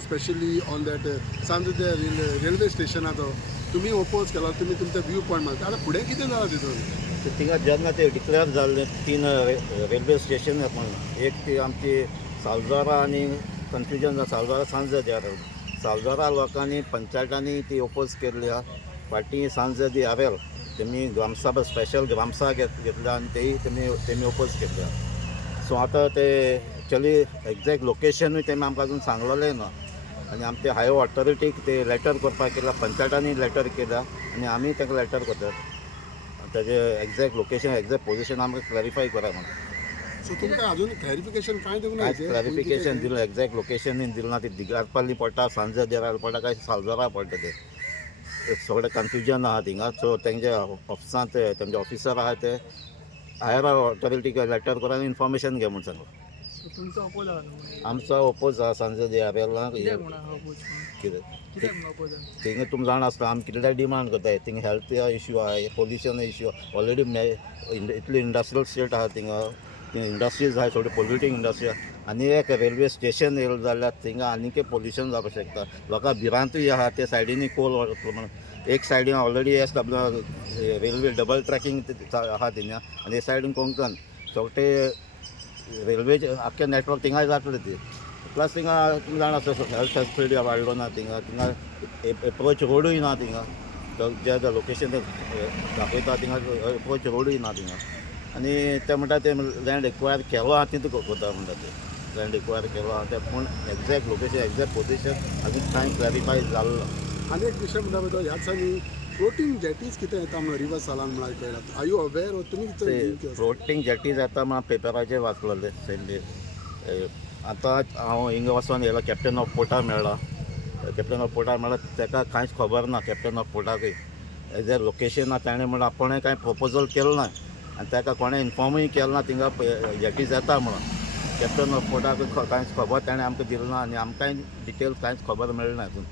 Specially on that सांजे ते railway स्टेशनाचो तुमी ओपोज केला, तुमी तुमचे व्यू पॉयंट मारता. आतां फुडें कितें जालां तितून? थिंगा जेन्ना ते डिक्लेअर जाल्ले 3 रेल्वे स्टेशन म्हणून, एक ती आमची सालजोरा आनी कन्फ्युजन जाता सालजोरा सांजे देंवता. सालजोरा लोकांनी पंचायतांनी ती ओपोज केल्ली आहा. फाटीं सांजे दी आरेल तेमी ग्रामसभा स्पेशल ग्रामसभा घेतल्या आनी तेमी ओपोज केल्ली आहा. सो आतां ते एक्चुअली एक्झॅक्ट लोकेशनूय तेमी आमकां अजून सांगलेलें ना आनी आमचे हायर ऑथॉरिटीक ते लेटर करपाक केला, पंचायतांनी लेटर केल्या आनी आमी ताका लेटर करतात ताजे एक्झॅक्ट लोकेशन एक्झॅक्ट पोजिशन आमकां क्लॅरिफाय करा म्हणून. सो तुमकां अजून क्लॅरिफिकेशन कांय दिवंक ना? कांयच क्लॅरिफिकेशन दिलें एक्झॅक्ट लोकेशनूय दिलें ना. ती दिगारपल्ली पडटा, सांजे देराल पडटा काय सालजोरा पडटा ते सगळें कन्फ्युजन आहा थिंगा. सो तेंच्या ऑफिसांत तेंचे ऑफिसर आहा ते हायर ऑथॉरिटीक लेटर करून इन्फॉर्मेशन घे म्हणून सांगला. तुमचो अपोज आहा न्हू? आमचो ओपोज आहा सांजे देराला. कित्याक म्हणून आहा अपोज? कितें कित्याक म्हणून अपोज आहा? थिंगा तुमकां जाण आसता आमी कितले डिमांड करताय. थिंगा हेल्थ इश्यू आहा, पोल्युशन इश्यू ऑलरेडी इतली इंडस्ट्रियल स्टेट आहा थिंगा. थिंगा इंडस्ट्रीज आहाय सगळी पोल्युटींग इंडस्ट्री आनी एक रेल्वे स्टेशन येयलें जाल्यार थिंगा आनीकय पोल्युशन जावपाक शकता. लोकां भिरांतूय आहा ते सायडीनी कोल म्हणून. एक सायडीन ऑलरेडी रेल्वे डबल ट्रॅकिंग आहा थिंगा आनी एक सायडीन कोंकण सगळे रेल्वे आख्खें नेटवर्क थिंगा जातलें ती. प्लस थिंगा तुमी जाणा हेल्थ फॅसिलिटी वाडलो ना थिंगा. थिंगा एप्रोच रोडूय ना थिंगा. जे लोकेशन दाखयता थिंगा एप्रोच रोडूय ना थिंगा. आनी ते म्हणटा ते लँड एक्वायर केलो आहा तितून कोता म्हणटा ते लँड एक्वायर केलो आहा ते, पूण एक्झॅक्ट लोकेशन एक्झॅक्ट पोजिशन अजून कांय क्लॅरिफाय जाल्लो ना. आनी एक विशय म्हणटा पळय ह्या दिसांनी फ्लोटींग जेटीज कितें येता म्हणून रिवर सालान म्हणून आयकलां. Are you aware? तुमी कितें फ्लोटींग जेटीज येता म्हणून पेपराचेर वाचलेले संडे. आतां हांव हिंगा वचोन येयलो, कॅप्टन ऑफ पोर्टार मेळ्ळा. कॅप्टन ऑफ पोर्टार म्हळ्यार ताका कांयच खबर ना कॅप्टन ऑफ पोर्टाकूय एज ए लोकेशन ताणें म्हणून आपणें कांय प्रपोजल केलो ना आनी ताका कोणें इन्फॉर्मूय केलो ना थिंगा जेटीज येता म्हणून. कॅप्टन ऑफ पोर्टाक कांयच खबर ताणें आमकां दिलो ना आनी आमकांय डिटेल्स कांयच खबर मेळना हातून.